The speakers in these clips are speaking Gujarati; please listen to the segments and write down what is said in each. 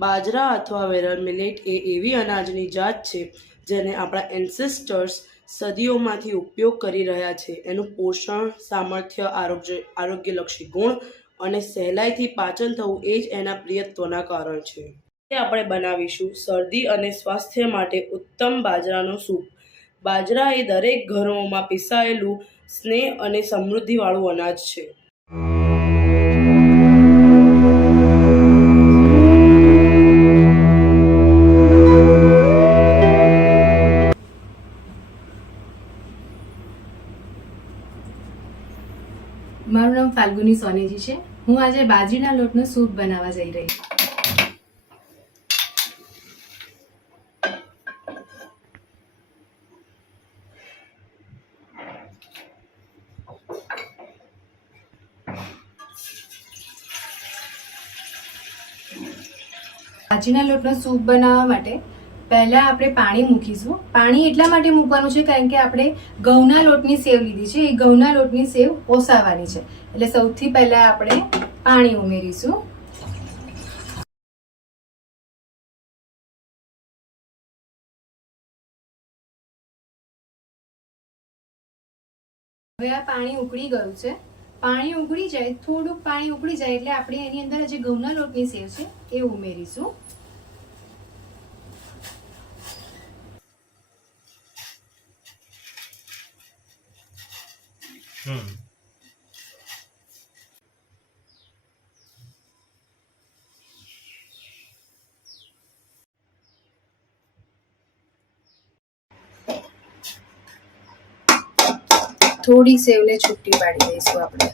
બાજરા અથવા વેરલ મિલેટ એ એવી અનાજની જાત છે જેને આપણા એન્સેસ્ટર્સ સદીઓમાંથી ઉપયોગ કરી રહ્યા છે. એનું પોષણ, સામર્થ્ય, આરોગ્ય, આરોગ્યલક્ષી ગુણ અને સહેલાઈથી પાચન થવું એ જ એના પ્રિયત્વના કારણ છે. તે આપણે બનાવીશું. શરદી અને સ્વાસ્થ્ય માટે ઉત્તમ બાજરાનો સૂપ. બાજરા એ દરેક ઘરોમાં પીસાયેલું સ્નેહ અને સમૃદ્ધિવાળું અનાજ છે. મારું નામ ફાલ્ગુની સોનેજી છે. હું આજે બાજરીના લોટનો સૂપ બનાવવા જઈ રહી બાજરીના લોટનો સૂપ બનાવવા માટે પહેલા આપણે પાણી મૂકીશું. પાણી એટલા માટે મૂકવાનું છે કારણ કે આપણે ઘઉંના લોટની સેવ લીધી છે. એ ઘઉંના લોટની સેવ ઓસાવાની છે. એટલે સૌથી પહેલા આપણે પાણી ઉમેરીશું. હવે આ પાણી ઉકળી ગયું છે. પાણી ઉકળી જાય, થોડુંક પાણી ઉકળી જાય એટલે આપણે એની અંદર જે ઘઉંના લોટની સેવ છે, એ ઉમેરીશું. થોડી સેવને છૂટી પાડી દઈશું આપણે.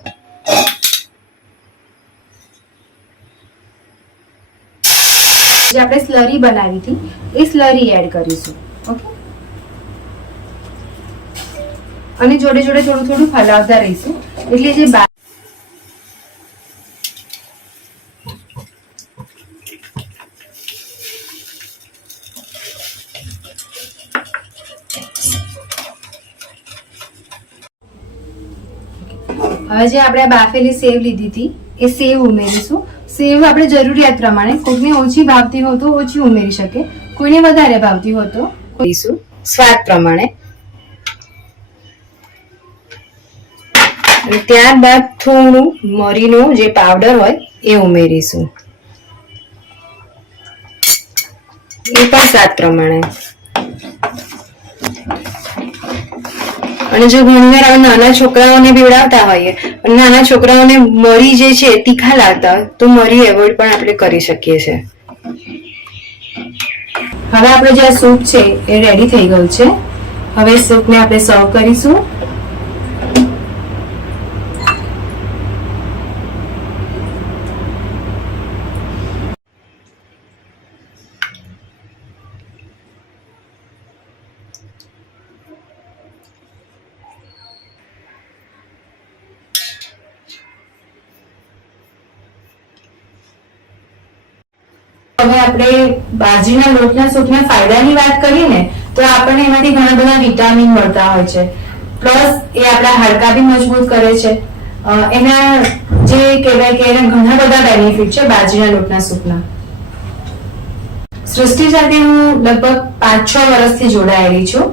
જે આપણે સ્લરી બનાવી હતી, એ સ્લરી એડ કરીશું. ઓકે? અને જોડે જોડે થોડું થોડું હલાવતા રહીશું. એટલે જે હવે જે આપણે બાફેલી સેવ લીધી હતી, એ સેવ ઉમેરીશું. સેવ આપણે જરૂરિયાત પ્રમાણે કોઈને ઓછી ભાવતી હોય તો ઓછી ઉમેરી શકે. કોઈને વધારે ભાવતી હોય તો સ્વાદ પ્રમાણે અને ત્યારબાદ થોડું મરીનો જે પાવડર હોય એ ઉમેરીશું. એ પણ સ્વાદ પ્રમાણે. અને જો ઘણીવાર હવે નાના છોકરાઓને બીવડાવતા હોઈએ અને નાના છોકરાઓને મરી જે છે, તીખા લાગતા હોય, તો મરી એવોઈડ પણ આપણે કરી શકીએ છીએ. હવે આપણો જે સૂપ છે, એ રેડી થઈ ગયું છે. હવે સૂપને આપણે સર્વ કરીશું. આપણે બાજરીના લોટના સૂપના ફાયદાની વાત કરીએ ને તો આપણને એમાંથી ઘણા બધા વિટામિન મળતા હોય છે. પ્લસ એ આપણા હાડકા બી મજબૂત કરે છે. એના જે કહેવાય કે એના ઘણા બધા બેનિફિટ છે બાજરીના લોટના સૂપના સૃષ્ટિ સાથે હું લગભગ પાંચ છ વર્ષથી જોડાયેલી છું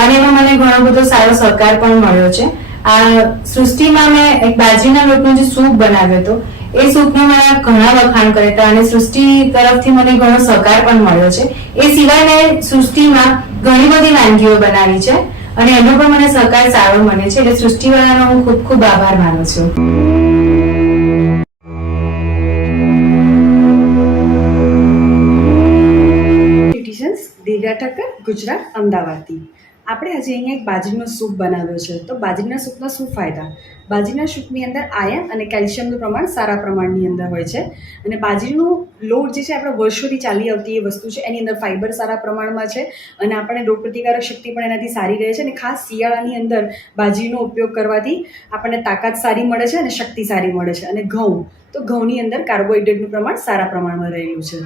અને એમાં મને ઘણો બધો સારો સહકાર પણ મળ્યો છે. આ સૃષ્ટિમાં મેં એક બાજરીના લોટનો જે સૂપ બનાવ્યો હતો એ સૂપના મારા ઘણા વખાણ કર્યા હતા અને સૃષ્ટિ તરફથી મને ઘણો સહકાર પણ મળ્યો છે. એ સિવાય મેં સૃષ્ટિમાં ઘણી બધી વાનગીઓ બનાવી છે અને એનો પણ મને સહકાર સારો મળે છે. એટલે સૃષ્ટિવાળાનો હું ખૂબ ખૂબ આભાર માનું છું. દિવ્યા ઠક્કર, ગુજરાત, અમદાવાદથી. આપણે આજે અહીંયા એક બાજરીનો સૂપ બનાવ્યો છે. તો બાજરીના સૂપના શું ફાયદા? બાજરીના સૂપની અંદર આયર્ન અને કેલ્શિયમનું પ્રમાણ સારા પ્રમાણની અંદર હોય છે. અને બાજરીનું લોટ જે છે, આપણે વર્ષોથી ચાલી આવતી એ વસ્તુ છે, એની અંદર ફાઇબર સારા પ્રમાણમાં છે અને આપણને રોગપ્રતિકારક શક્તિ પણ એનાથી સારી રહે છે અને ખાસ શિયાળાની અંદર બાજરીનો ઉપયોગ કરવાથી આપણને તાકાત સારી મળે છે અને શક્તિ સારી મળે છે. અને ઘઉં, તો ઘઉંની અંદર કાર્બોહાઈડ્રેટનું પ્રમાણ સારા પ્રમાણમાં રહેલું છે.